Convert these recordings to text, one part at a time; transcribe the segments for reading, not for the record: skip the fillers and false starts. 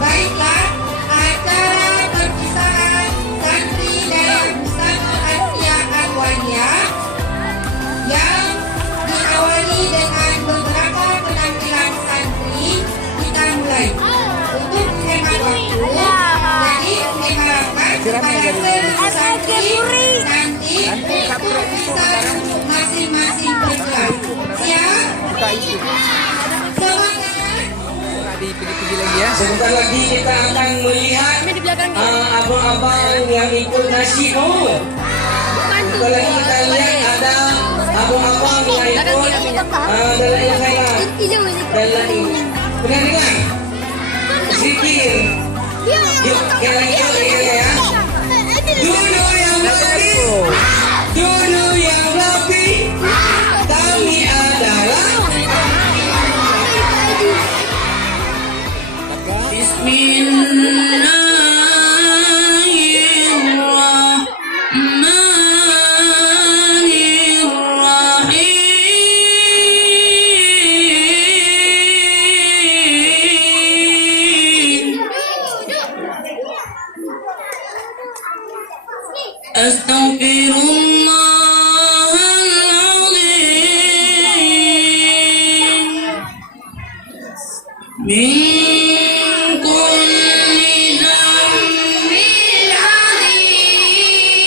Baiklah, acara perpisahan santri dari Busana Asia Alawiyah yang diawali dengan beberapa penampilan santri kita mulai. Untuk menghemat waktu, jadi diharapkan kepada seluruh santri nanti untuk bisa duduk masing-masing berkelas. Siap? Semangat! Pergi lagi ya. Sebentar lagi kita akan melihat abang-abang yang ikut nasyid. Sebentar lagi kita lihat ada abang-abang yang ikut dalam khairat dan lain. Dengar. Zikir. Yuk, kita ya. Dulu yang rapi, dulu yang rapi, kami adalah Astaghfirullahaladzim min kulli dzambin adzim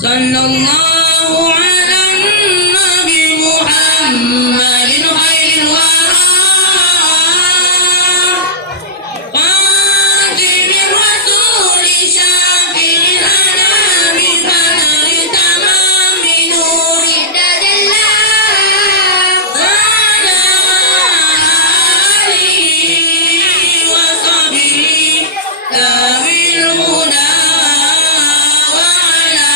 Sallallahu ala Nabi Muhammadin khairil wara Fatimir Rasuli syafi'il anami Qadri tamami nuri dadallah Sada alihi wa sahbihi Tawil huda wa ala